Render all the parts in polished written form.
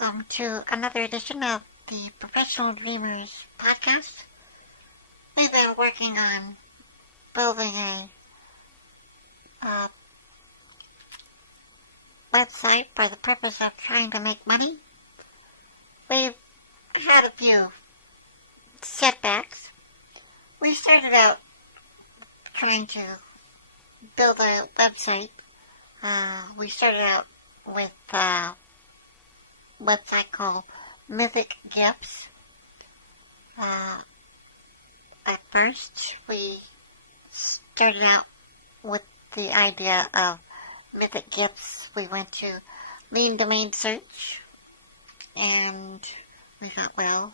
welcome to another edition of the Professional Dreamers podcast. We've been working on building a website for the purpose of trying to make money. We've had a few setbacks. We started out trying to build a website. We started out with a website called Mythic Gifts. At first, we started out with the idea of Mythic Gifts. We went to lean domain search, and we thought, well,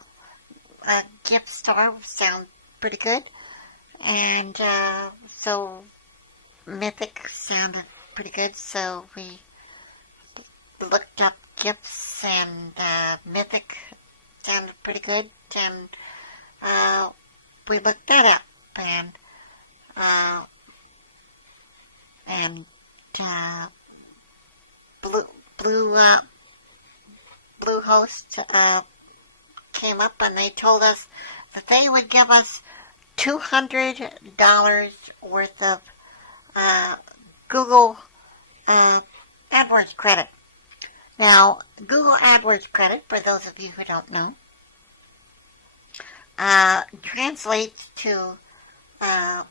a gift store sounds pretty good, and so Mythic sounded pretty good, so we looked up gifts, and Mythic sounded pretty good, and we looked that up, and Bluehost came up, and they told us that they would give us $200 worth of Google AdWords credit. Now, Google AdWords credit, for those of you who don't know, translates to a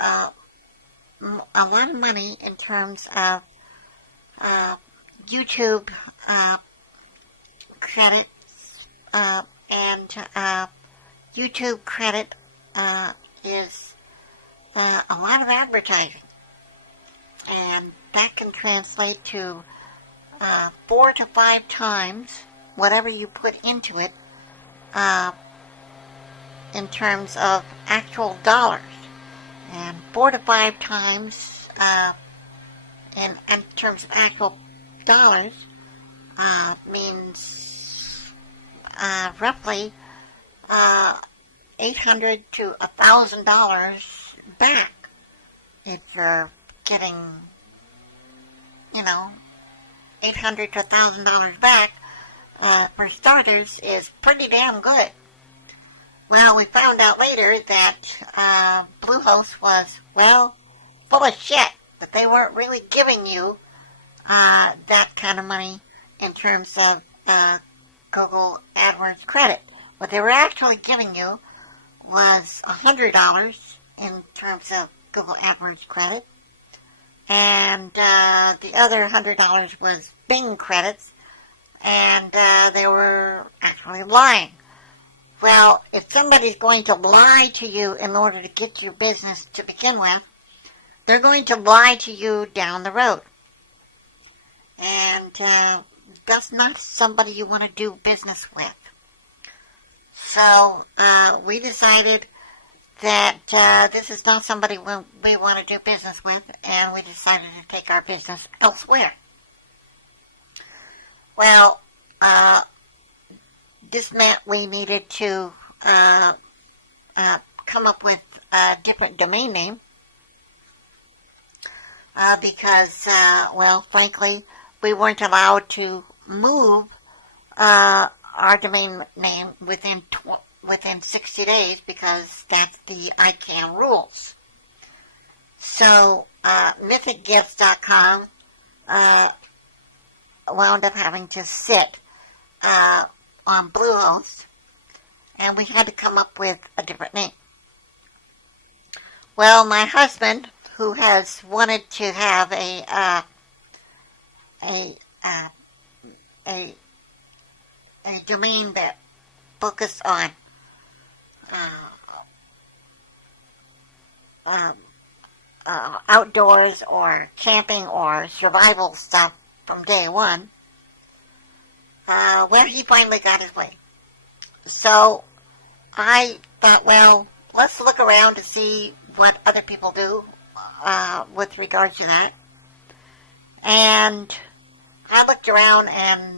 lot of money in terms of YouTube credits, and YouTube credit is a lot of advertising, and that can translate to 4 to 5 times whatever you put into it in terms of actual dollars, and 4 to 5 times in terms of actual dollars means roughly $800 to $1,000 back if you're getting, $800 to $1,000 back for starters is pretty damn good. Well, we found out later that Bluehost was, full of shit, that they weren't really giving you that kind of money in terms of Google AdWords credit. What they were actually giving you was $100 in terms of Google AdWords credit, and the other $100 was Bing credits, and they were actually lying. Well, if somebody's going to lie to you in order to get your business to begin with, they're going to lie to you down the road. And that's not somebody you want to do business with. So we decided that this is not somebody we want to do business with, and we decided to take our business elsewhere. Well, this meant we needed to come up with a different domain name because, frankly, we weren't allowed to move our domain name within 60 days because that's the ICANN rules. So mythicgifts.com wound up having to sit on Bluehost, and we had to come up with a different name. Well, my husband, who has wanted to have a domain that focused on outdoors or camping or survival stuff from day one, he finally got his way. So I thought, let's look around to see what other people do with regards to that. And I looked around, and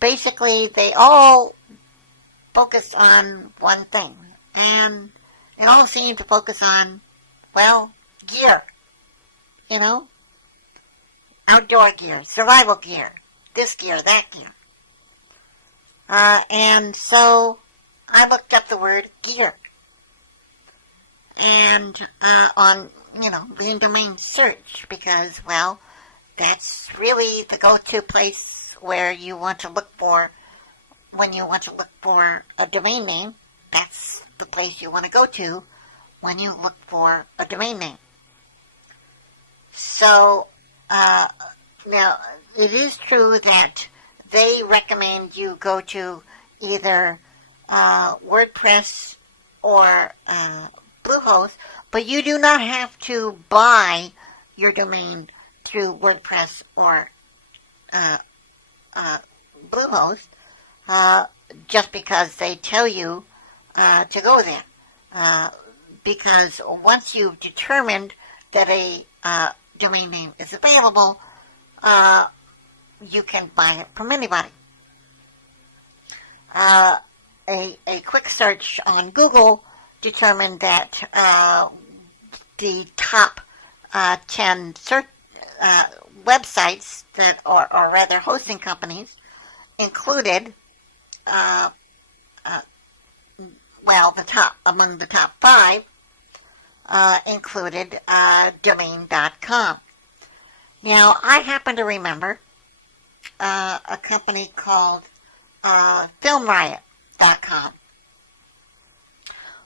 basically they all focused on one thing. And they all seemed to focus on, gear. Outdoor gear, survival gear. this gear, that gear. And so I looked up the word gear. And on, Green Domain search, because, well, that's really the go-to place where you want to look for, when you want to look for a domain name. That's the place you want to go to when you look for a domain name. So, now, it is true that they recommend you go to either WordPress or Bluehost, but you do not have to buy your domain through WordPress or Bluehost just because they tell you to go there. Because once you've determined that a domain name is available, you can buy it from anybody. A quick search on Google determined that the top 10 search websites that, or rather hosting companies, included, among the top 5, included domain.com. Now, I happen to remember a company called FilmRiot.com,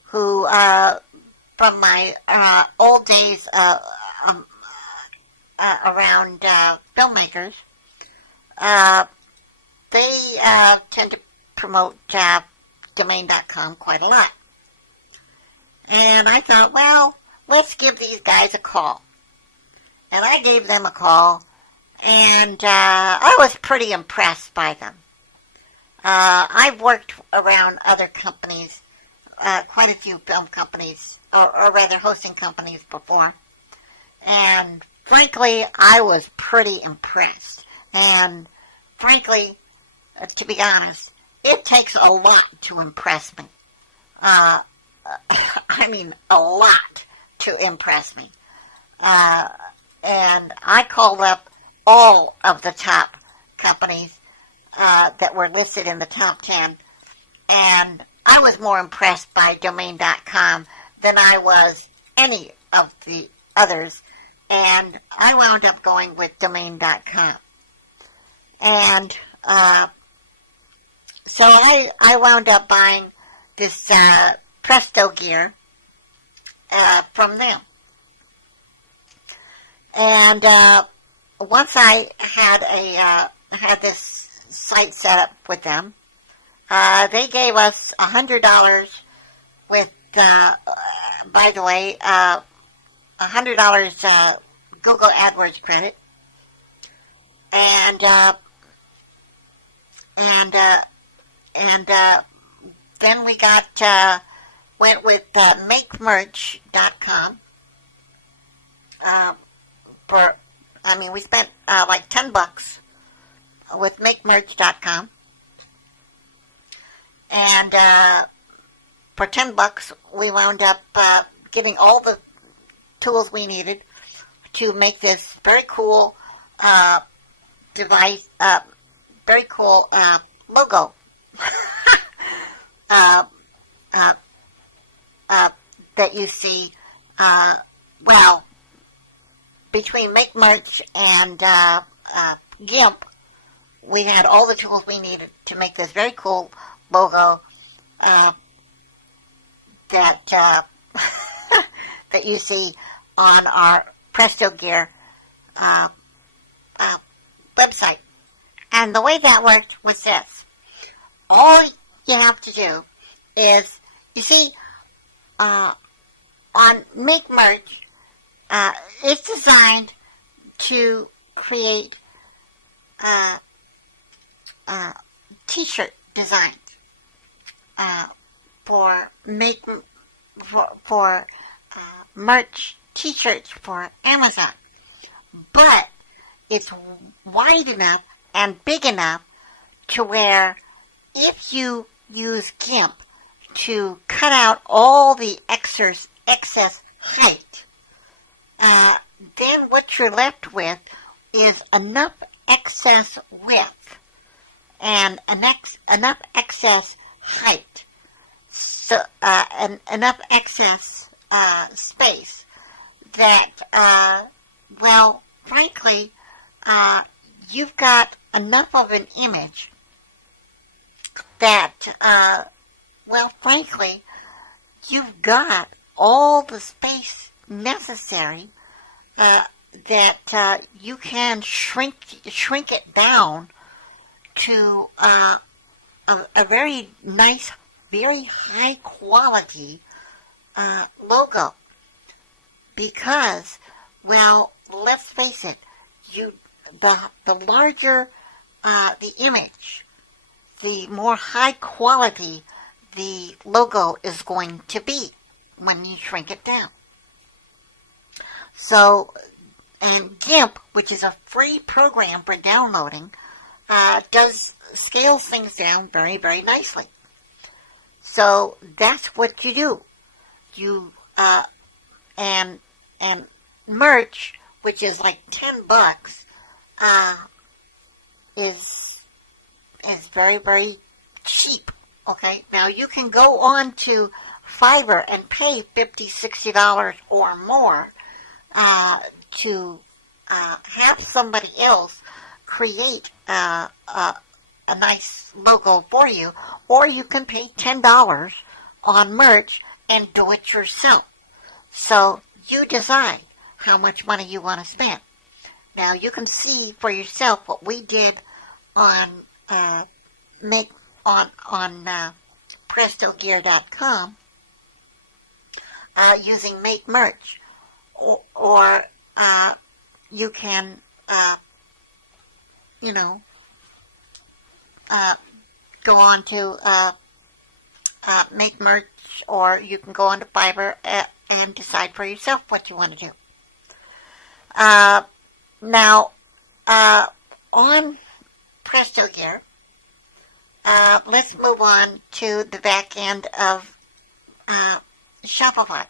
who, from my old days around filmmakers, they tend to promote domain.com quite a lot. And I thought, well, let's give these guys a call. And I gave them a call, and I was pretty impressed by them. I've worked around other companies, quite a few film companies, or rather hosting companies before. And frankly, I was pretty impressed. And frankly, to be honest, it takes a lot to impress me. I mean, a lot to impress me. And I called up all of the top companies that were listed in the top 10, and I was more impressed by domain.com than I was any of the others, and I wound up going with domain.com. And so I wound up buying this Presto gear from them. And once I had this site set up with them, they gave us $100 with, by the way, $100 Google AdWords credit, and then we went with MakeMerch.com. We spent like $10 with MakeMerch.com, and for $10 we wound up getting all the tools we needed to make this very cool device, very cool logo. That you see, between MakeMerch and GIMP, we had all the tools we needed to make this very cool logo that that you see on our Presto Gear website. And the way that worked was this. All you have to do is, you see, on MakeMerch, it's designed to create T-shirt designs for merch T-shirts for Amazon. But it's wide enough and big enough to where if you use GIMP to cut out all the excess height, then what you're left with is enough excess width and enough excess height, so and enough excess space that, well, frankly, you've got enough of an image that, well, frankly, you've got all the space necessary that you can shrink it down to a very nice, very high quality logo. Because, well, let's face it, the larger the image, the more high quality the logo is going to be when you shrink it down. So, and GIMP, which is a free program for downloading, scales things down very, very nicely. So that's what you do. You and merch, which is like $10, is very, very cheap. Okay, now you can go on to Fiverr and pay $50, $60 or more to have somebody else create a nice logo for you, or you can pay $10 on merch and do it yourself. So you decide how much money you want to spend. Now you can see for yourself what we did on PrestoGear.com using Make Merch, or you can go on to Make Merch, or you can go on to Fiverr and decide for yourself what you want to do. Now, on PrestoGear, let's move on to the back end of Shopify.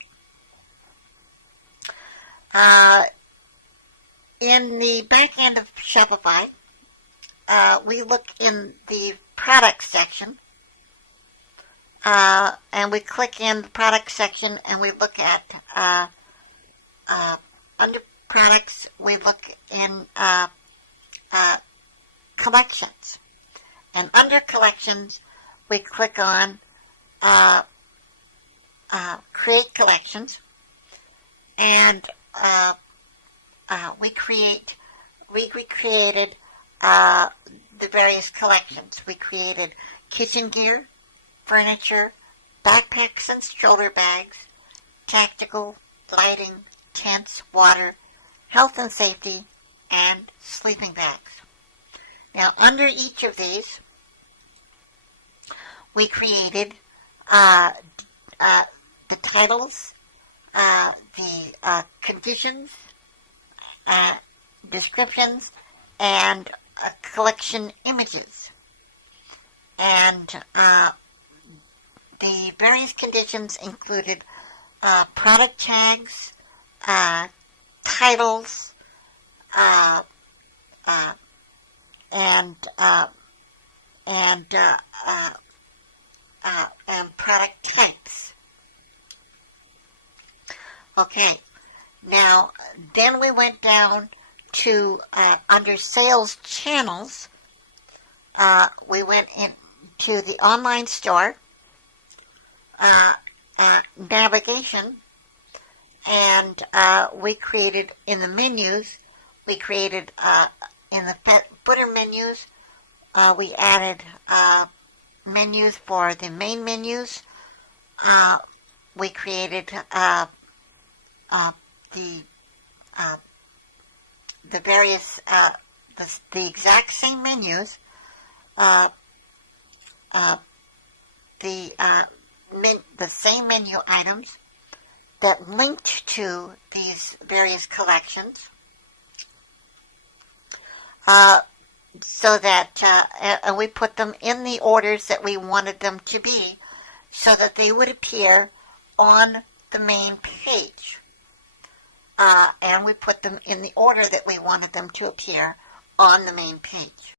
In the back end of Shopify, we look in the product section, and we click in the product section, and we look at under products, we look in collections, and under collections, we click on create collections, and we created the various collections. We created kitchen gear, furniture, backpacks and shoulder bags, tactical, lighting, tents, water, health and safety, and sleeping bags. Now, under each of these, we created the titles, the conditions, descriptions, and collection images. And the various conditions included product tags, titles, and product types. Okay, now then we went down to under sales channels. We went into the online store, navigation, and we created in the menus. We created in the footer menus. We added menus for the main menus. We created the various the exact same menus. The same menu items that linked to these various collections, so that and we put them in the orders that we wanted them to be, so that they would appear on the main page, and we put them in the order that we wanted them to appear on the main page.